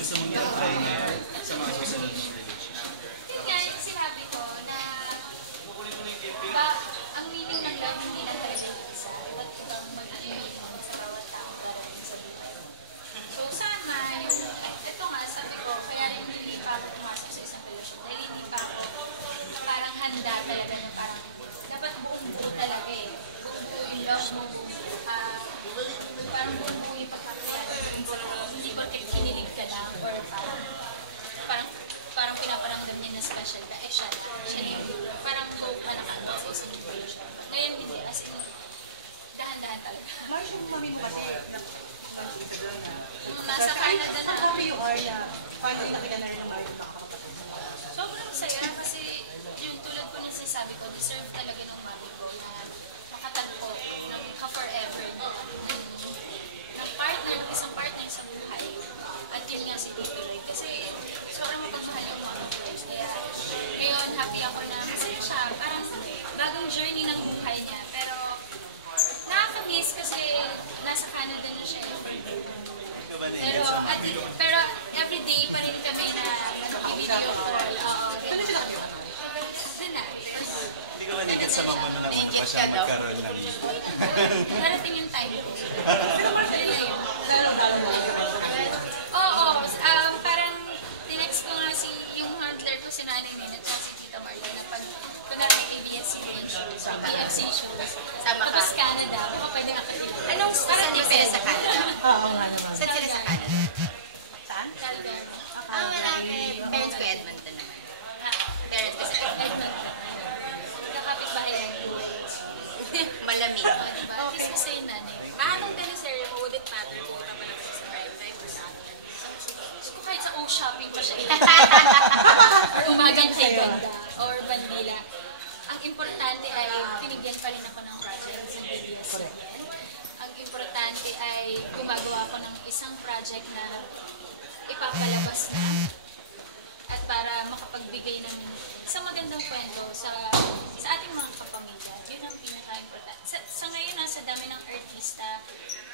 gusto mong i-apply ngayon sa mga susunod ng relationship? Yun nga, yung sinabi ko na ang meaning ng love hindi lang talaga yung isa. Iba't ibang mag-meaning sa bawat tao darating sa buhay. So sana, ito nga, sabi ko, kaya rin hindi pa ako pumasok sa isang relasyon. Dahil hindi pa ako parang handa talaga na parang dapat buong-buo talaga eh. Buong-buo yung love mo, parang buong-buo yung pagkakilala. Hindi ba kinilig ka lang or parang pinaparamdam niya na special na siya yung parang hope na nakaabot sa isang relasyon. Ngayon hindi, as in, dahan-dahan talaga. Mars, yung mami mo kasi nasa Canada na. Saan kami yung Arya? Paano yung nakita na rin ng Arya? Sobrang saya kasi yung tulad ko na sinasabi ko, deserve talaga ng mami ko na makatagpo ng ka-forever na partner, isang partner sa buhay. At yun nga si Tito Ray. Kasi sobrang mapagmahal yung mami ko. Kaya ngayon happy ako na masaya siya. Parang bagong journey ng buhay niya. Pero nakaka-miss kasi nasa Canada na siya. Pero everyday pa rin kami na i-video call. Ano sila kayo? Hindi ko manigan sa mamuno na ano pa siya magkaroon ng Narating yung time ko. Pero Mars, Oo, parang tinext ko nga yung handler ko si Nanay Nina at si Tita Marlene na pag narating ABS-CBN shows, PFC shows, tapos Canada, baka pwede nakakilala. Anong saan sila sa Canada? Oo nga naman. Saan sila sa Canada? Saan? Calgary. Malaki. Parents ko Edmonton naman. Parents ko sa Edmonton. Nakapit-bahay lang. Malamig. Kiss mo sa yung nanay. Anong teleserye mo, would it matter kung ka pa lang sa prime time or sa atin? Gusto ko kahit sa shopping pa siya or umagang kay Ganda or Bandila. Ang importante ay binigyan pa rin ako ng project sa ABS-CBN. Ang importante ay gumagawa ako ng isang project na ipapalabas na at para makapagbigay ng isang magandang kwento sa ating mga kapamilya. Yun ang pinaka-importante. Sa ngayon, sa dami ng artista,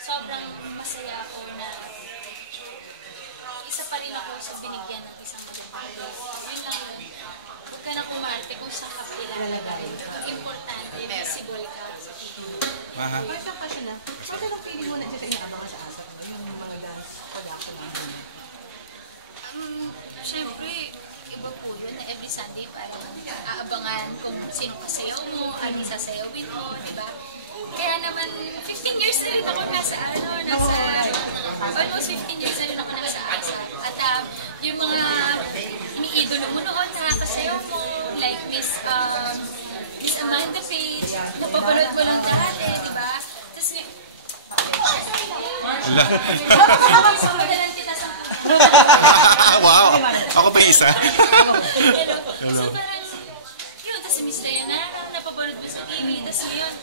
sobrang masaya ako na isa pa rin ako sa binigyan ng isang magandang kwento. Yun lang yun. Huwag ka na kumarte kung saan ka kilala ka rin. Ang importante, visible ka sa TV. Mars, ang question na. Ano ang feeling mo na dito sa inaabangan sa asa? Yung mga dance collection namin? Siyempre, iba po yun na every Sunday parang aabangan kung sino kasayaw mo, ano sasayawin mo, di ba? Kaya naman, 15 years na rin ako nasa almost 15 years na rin ako nasa ASA. At yung mga iniidolo mo noon, nakakasayaw mo, like Miss Amanda Page, napapanood mo lang dati, di ba? Tapos wow! Ako pa isa. So parang, yun, tapos si Miss Dayanara, napapanood mo sa TV, tapos ngayon,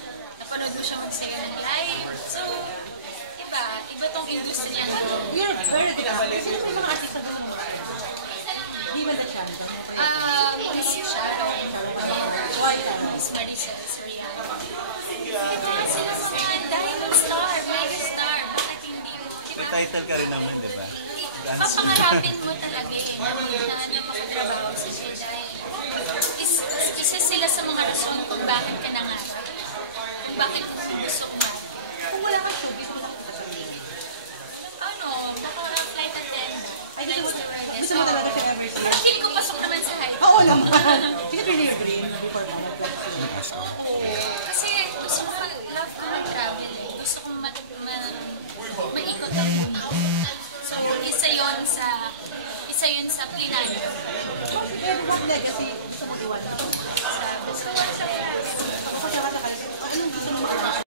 napanood mo siya magsayo ng live. So, iba tong industriya na to. You're very good. Sino yung mga artista doon? Di ba na siya? Miss Sharon, Miss Maricel Soriano. Mga sila mga diamond star, mega star. Bakit hindi? May title ka rin naman, di ba? Papangarapin mo talaga eh. Na napakatrabaho sa siya dahil isa sila sa mga rason kung bakit ka nangarap. Kung bakit gusto ko man. Kung wala ka showbiz, wala ka sa showbiz. Flight attendant. Ay, gusto mo talaga siya ever since? Feel ko pasok naman sa high. Oo naman. Is it really your dream before that? Oo. Kasi gusto ko love ko mag-travel eh. Gusto ko maikot ang mundo. So, isa yun sa plinano. Pero what legacy gusto mo iwan? Gusto ko sa